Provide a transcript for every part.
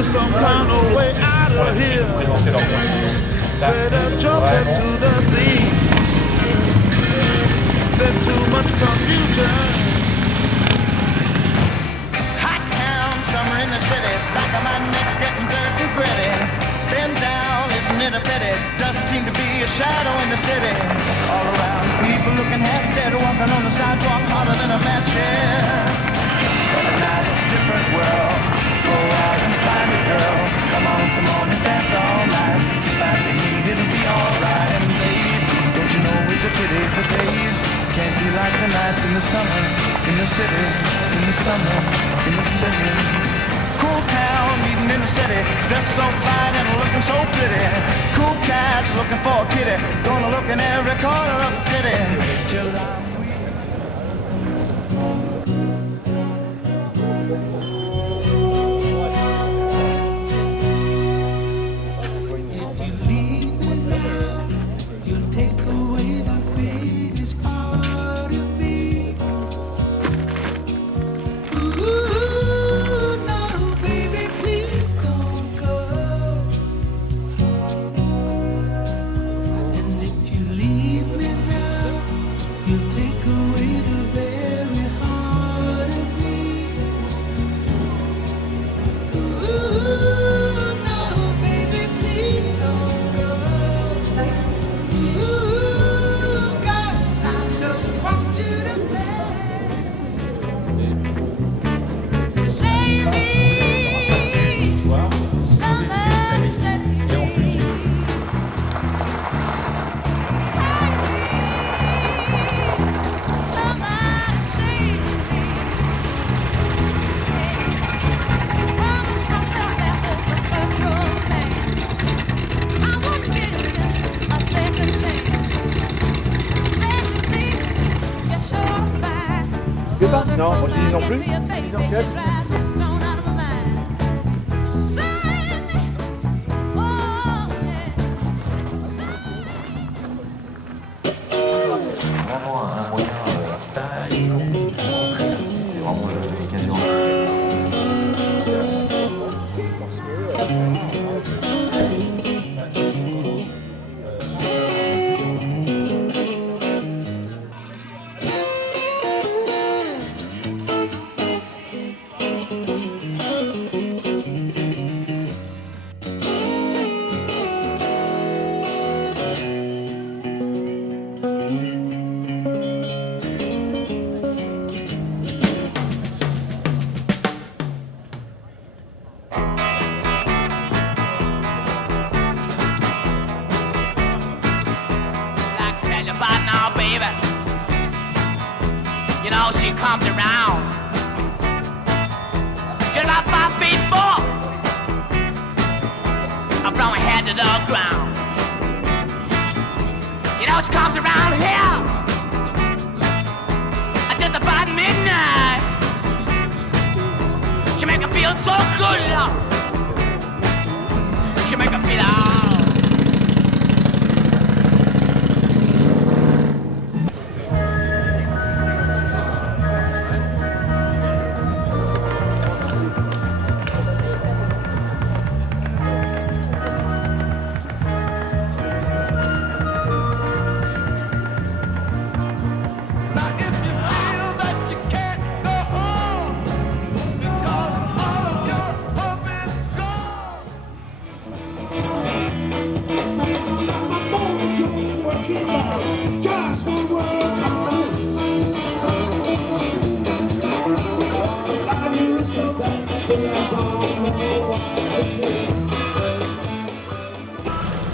me some kind of way out of here. Said a joker to the thief. There's too much confusion. Hot town, summer in the city. Back of my neck getting dirt and gritty. Been down, isn't it a pity? Doesn't seem to be a shadow in the city. All around, people looking half dead, walking on the sidewalk harder than a match, yeah. But at night it's a different world. Go out and find a girl. Come on and dance all night. Despite the heat, it'll be alright. And babe, don't you know it's a pity the days can't be like the nights in the summer, in the city, in the summer, in the city. Cool town, meeting in the city, dressed so fine and looking so pretty. Cool cat, looking for a kitty, gonna look in every corner of the city till I'm Non, moi je dis non plus. Vraiment un moyen taille, c'est vraiment l'occasion. You know, she comes around just about 5'4", from her head to the ground. You know, she comes around here just about midnight. She make her feel so good, love. She make her feel all.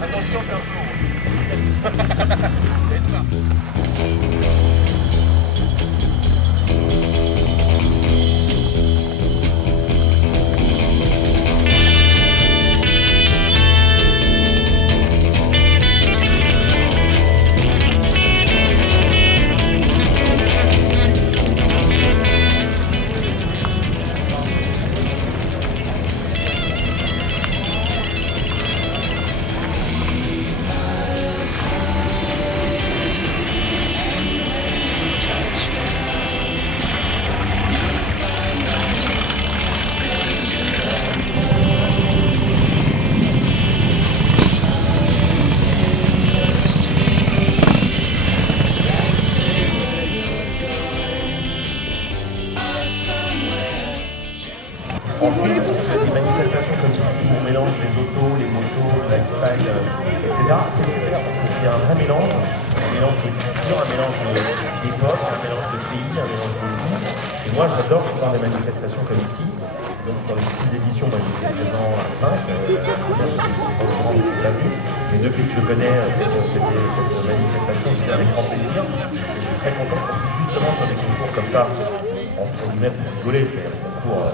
Attention, c'est un Ensuite, des manifestations comme ici, où on mélange les autos, les motos, le lifestyle, etc. C'est super parce que c'est un vrai mélange de culture, un mélange d'époque, un mélange de pays, un mélange de goût. Et moi, j'adore ce genre de manifestations comme ici. Donc sur les 6 éditions, moi j'étais présent à 5, je suis pas au courant de toute la vue. Mais depuis que je connais cette manifestation, je viens avec grand plaisir. Et je suis très content parce que justement sur des concours comme ça, entre guillemets, pour rigoler, c'est un concours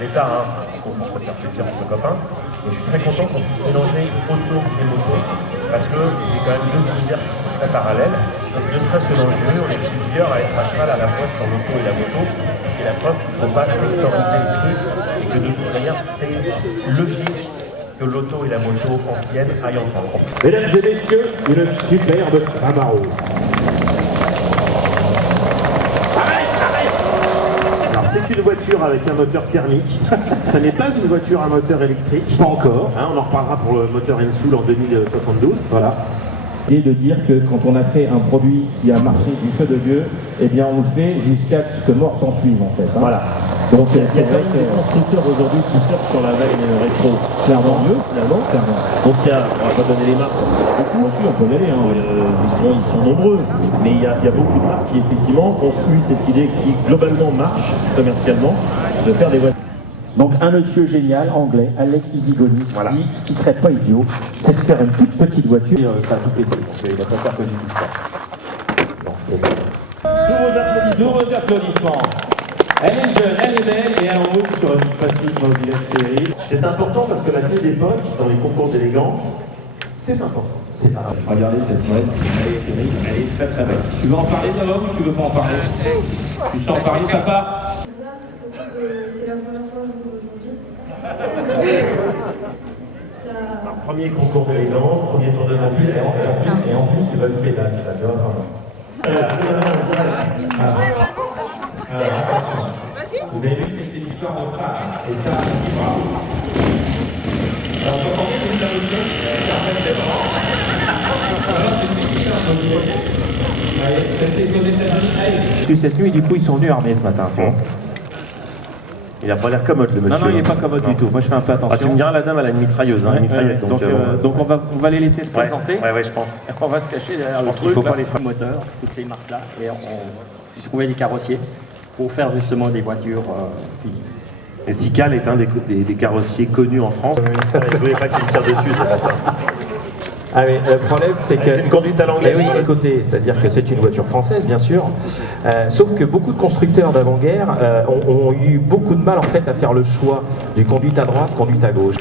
d'État, hein, c'est un concours pour se faire plaisir entre copains. Et je suis très content qu'on puisse mélanger auto et moto, parce que c'est quand même deux univers qui sont très parallèles. Donc ne serait-ce que dans le jeu, on est plusieurs à être à cheval à la fois sur l'auto et la moto. Et la preuve qu'il ne faut pas sectoriser les trucs, et que de toute manière, c'est logique que l'auto et la moto ancienne aillent ensemble. Mesdames et messieurs, une superbe Camaro. Alors c'est une voiture avec un moteur thermique. Ça n'est pas une voiture à moteur électrique. Pas encore. Hein, on en reparlera pour le moteur Ensoul en 2072. Voilà. Et de dire que quand on a fait un produit qui a marché du feu de Dieu, eh bien on le fait jusqu'à ce que mort s'en suive en fait. Hein. Voilà. Donc c'est vrai que les constructeurs aujourd'hui qui surfent sur la veine rétro, clairement mieux, finalement, clairement. Donc il y a, on va pas donner les marques, beaucoup aussi, on peut y aller, hein. Ils sont nombreux, mais il y a beaucoup de marques qui effectivement ont eu cette idée qui globalement marche commercialement, de faire des voitures. Donc un monsieur génial, anglais, Alec Izigonis, voilà, dit ce qui serait pas idiot, c'est de faire une toute petite voiture. Ça a tout pété, donc il va pas faire que j'y touche pas. Non, je sous vos applaudissements. Elle est jeune, elle est belle et elle roule sur une petite mobilette série. C'est important parce que la tenue d'époque, dans les concours d'élégance, c'est important. C'est pas grave. Regardez cette mode, elle est terrible, elle est très très belle. Tu veux en parler d'abord ou tu veux pas en parler? Tu sens en parler, papa? C'est la première fois que je vous aujourd'hui. Premier concours d'élégance, premier tour de mobile, et en plus tu vas le pédale, ça adore. Vous avez vu, c'est une histoire de femme, et ça, bravo. Alors, vous entendez que vous avez fait certaines dépenses. Alors, c'est une histoire de allez, c'était aux États-Unis. Cette nuit, du coup, ils sont venus armés ce matin, tu vois. Il n'a pas l'air commode, le monsieur. Non, il n'est pas commode du tout. Moi, je fais un peu attention. Ah, tu me diras, la dame, elle a une mitrailleuse, hein, une mitraillette. Donc on va les laisser se présenter. Ouais, je pense. On va se cacher derrière le truc. Je pense qu'il ne faut pas les faire. Moteur, toutes ces marques-là, et on trouvait des carrossiers pour faire justement des voitures finies. Et Sical est un des carrossiers connus en France. Je ne voulais pas qu'il me tire dessus, c'est pas ça. Ah oui, le problème c'est que... C'est une conduite à l'anglaise. Oui, écoutez, c'est-à-dire que c'est une voiture française, bien sûr, sauf que beaucoup de constructeurs d'avant-guerre ont eu beaucoup de mal en fait à faire le choix du conduite à droite, conduite à gauche.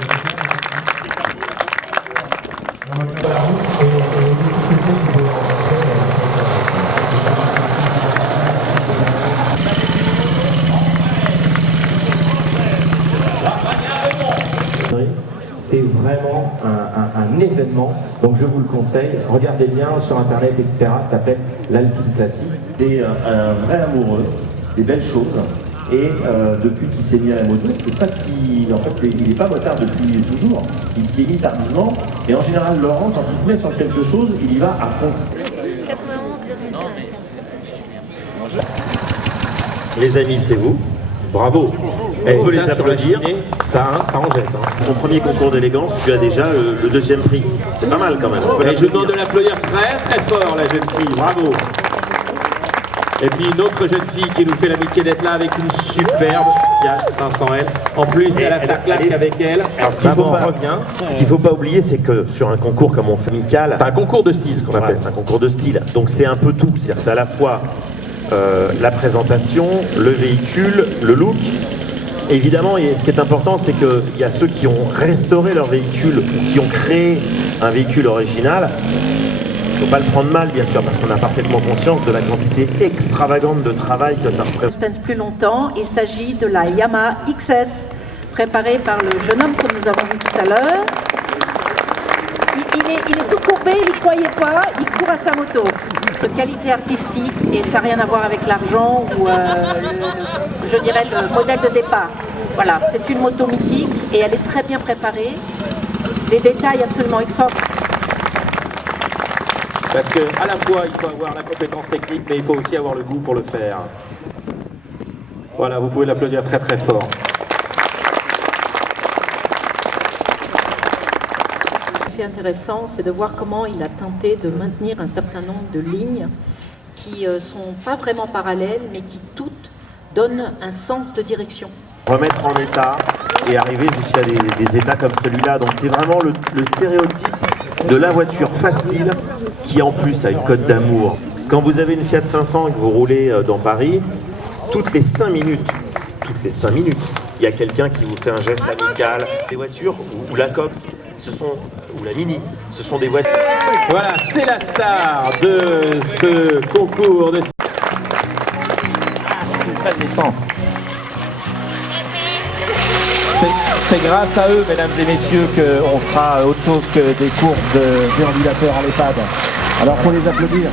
C'est vraiment un événement, donc je vous le conseille. Regardez bien sur internet, etc. Ça s'appelle l'Alpine Classique. C'est un vrai amoureux des belles choses. Et depuis qu'il s'est mis à la moto, c'est pas si. En fait, il n'est pas motard depuis toujours. Il s'y est mis tardivement. Et en général, Laurent, quand il se met sur quelque chose, il y va à fond. 91,5. Les amis, c'est vous. Bravo. On peut les applaudir. Ça en jette. Hein. Ton premier concours d'élégance, tu as déjà le deuxième prix. C'est pas mal quand même. Et je demande de l'applaudir très très fort, la jeune fille. Bravo. Et puis une autre jeune fille qui nous fait l'amitié d'être là avec une superbe Fiat 500L. En plus, elle a sa claque avec elle. Alors, ce qu'il faut pas oublier, c'est que sur un concours comme on fait amical, c'est un concours de style, ce qu'on appelle. C'est un concours de style. Donc c'est un peu tout. C'est-à-dire que c'est à la fois la présentation, le véhicule, le look. Évidemment, et ce qui est important, c'est qu'il y a ceux qui ont restauré leur véhicule ou qui ont créé un véhicule original. Il ne faut pas le prendre mal, bien sûr, parce qu'on a parfaitement conscience de la quantité extravagante de travail que ça représente. Suspense plus longtemps, il s'agit de la Yamaha XS, préparée par le jeune homme que nous avons vu tout à l'heure. Il est tout courbé, il n'y croyait pas, il court à sa moto. De qualité artistique, et ça n'a rien à voir avec l'argent ou je dirais le modèle de départ. Voilà, c'est une moto mythique et elle est très bien préparée. Des détails absolument extraordinaires. Parce qu'à la fois, il faut avoir la compétence technique, mais il faut aussi avoir le goût pour le faire. Voilà, vous pouvez l'applaudir très très fort. assez intéressant, c'est de voir comment il a tenté de maintenir un certain nombre de lignes qui ne sont pas vraiment parallèles, mais qui toutes donnent un sens de direction. Remettre en état et arriver jusqu'à des états comme celui-là. Donc c'est vraiment le stéréotype de la voiture facile qui en plus a une cote d'amour. Quand vous avez une Fiat 500 et que vous roulez dans Paris, toutes les 5 minutes, il y a quelqu'un qui vous fait un geste amical. Les voitures, ou la Cox, ou la Mini, ce sont des voitures. Voilà, c'est la star de ce concours de... Ah, c'est une panne d'essence. C'est grâce à eux, mesdames et messieurs, qu'on fera autre chose que des courses de déambulateurs à l'EHPAD. Alors, faut les applaudir.